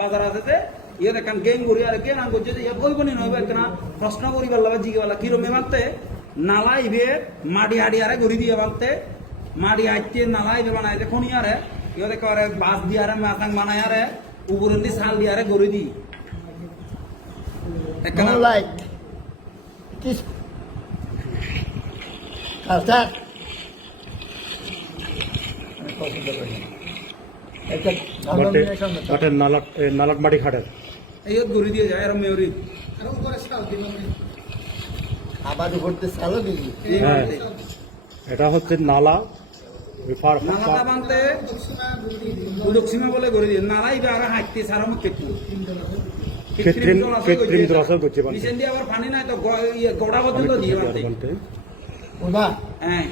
বাজার আছে ইয়ে দেখান গেম করি আর কে নাম করছে ইয়ে কইব নি নইবে কেনা প্রশ্ন করি বললা জিগে বলা কি রমে মানতে নালা ইবে মাটি হাড়ি আরে গড়ি দিয়ে বলতে মাটি আইতে নালা ইবে বানাইতে খনি আরে ইয়ে দেখো আরে বাস দিয়ে আরে মাথাং বানায় আরে উপরন্দি ছাল দিয়ে আরে গড়ি দি No like this culture. এটা বাটে নালাক মাটি খাটে এই গড়ি দিয়ে যায় আর মেয়রি আবার করতে চালু দিবি হ্যাঁ এটা হচ্ছে নালা নালাটা বানতে দক্ষিণা বলে গড়ি দিয়ে নালা ইবে আরে হাইতে সারা মুখে কৃত্রিম জলাশয় করছে রিসেন্টলি আবার পানি নাই তো গোড়া পর্যন্ত দিয়ে বানতে ওবা হ্যাঁ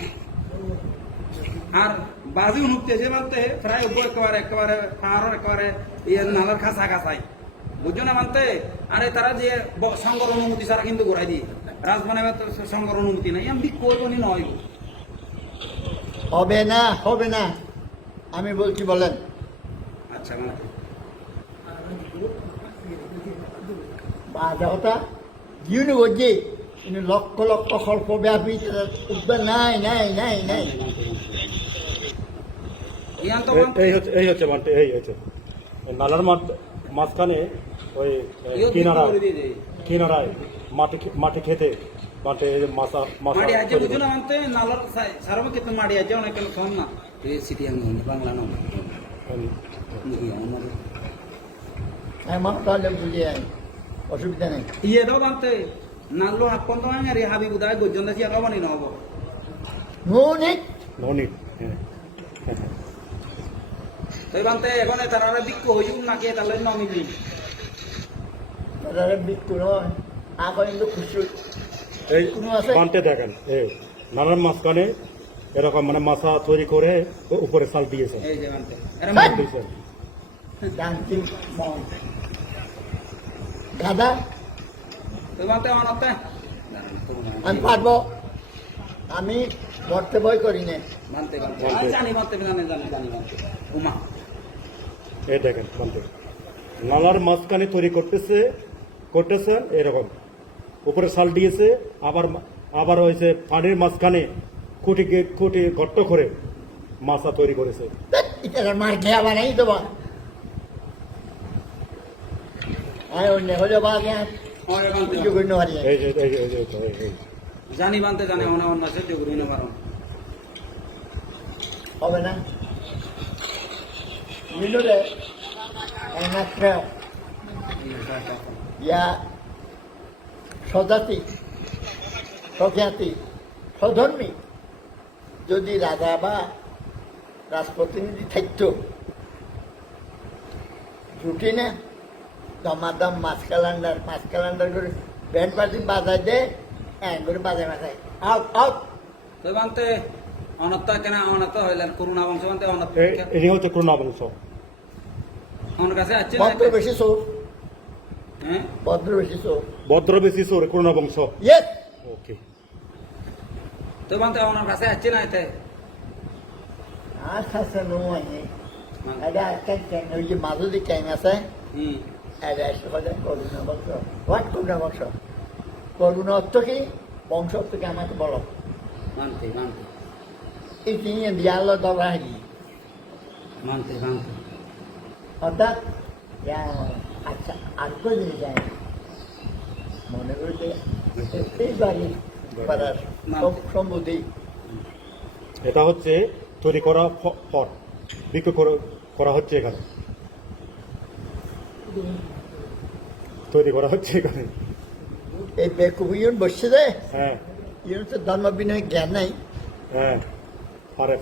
আর বাজি উঠতেছে মানতে প্রায় একেবারে পাহাড়ের একেবারে ইয়ে নালার খাঁচা খাঁচাই বুঝছো না মানতে আরে তারা যে সংঘর অনুমতি ছাড়া কিন্তু ঘুরাই দিয়ে রাজবনে সংঘর অনুমতি নাই আমি করবনি নয় হবে না আমি বলছি বলেন আচ্ছা মানে বাজারটা ইউনিভার্সিটি কিন্তু লক্ষ লক্ষ স্বল্পব্যাপী উদ্যোগ নাই এই হচ্ছে মানতে এই হচ্ছে নালার মাঝখানে ওই কিনারায় মাটি খেতে মাঠে মাছা মাটি আছে বুঝো না মানতে নালার সারমে কিন্তু মাটি আছে অনেক কম না এই সিটি আমি বাংলা নাম তাহলে বুঝি অসুবিধা নেই ইয়ে দাও মানতে নালো আপন তো আরে হাবি বুদায় গজন দাসি আকা বানি নহব নো নিট তাই মানতে এখন তারা বিক্ষ হইম নাকি তাহলে নমিবি তারা বিক্ষ নয় আবার কিন্তু খুশি এই বানতে দেখেন এই নালার মাঝখানে এরকম মানে মাছা তৈরি করে উপরে চাল দিয়েছে এই যে মানতে এরা ডান্সিং মন দাদা তুই মানতে অনতে আমি পারবো আমি ধরতে ভয় করি না মানতে জানি মানতে জানি মানতে উমা এই দেখেন মানতে নালার মাঝখানে তৈরি করতেছেন এরকম উপরে চাল দিয়েছে আবার হয়েছে পানির মাঝখানে খুঁটি গর্ত করে মাছা তৈরি করেছে এটা মার খেয়া বানাই দেবো অন্য হলে জানি মানতে জানে অন্য সহ্য করি না কারণ হবে না মিললে একটা ইয়া সজাতি সখ্যাতি সধর্মী যদি রাজা বা রাজপ্রতিনিধি থাকত ছুটি না দমাদম মাছ ক্যালেন্ডার করে ব্যান্ড পার্টি বাজায় দে করে বাজায় আউট তো মানতে অনত্তা কেন অনত্তা হইলেন করুণা বংশ মানতে অনত্তা এটি হচ্ছে করুণা বংশ আমার কাছে আছে ভদ্র বেশি চোর হ্যাঁ ভদ্র বেশি চোর করুণা বংশ ইয়েস ওকে তো মানতে আমার কাছে আছে না এতে আচ্ছা নয় এটা একটা ওই যে মাধুরী ক্যাং আছে করুণা বংশ হোয়াট করুণা বংশ করুণা অর্থ কি বংশ অর্থ কি আমাকে বলো মানতে এই নিয়ে দিয়ালো দবা মানতে অর্থাৎ আচ্ছা আর কোনো জিনিস যায় মনে করি যে এই বাড়ি করার সম্মতি এটা হচ্ছে তৈরি করা পট বিক্রি করা হচ্ছে এখানে তৈরি করা হচ্ছে এখানে এই বেকুব ইউন বসছে যে হ্যাঁ ইউন তো ধর্ম বিনয় জ্ঞান নাই হ্যাঁ আরে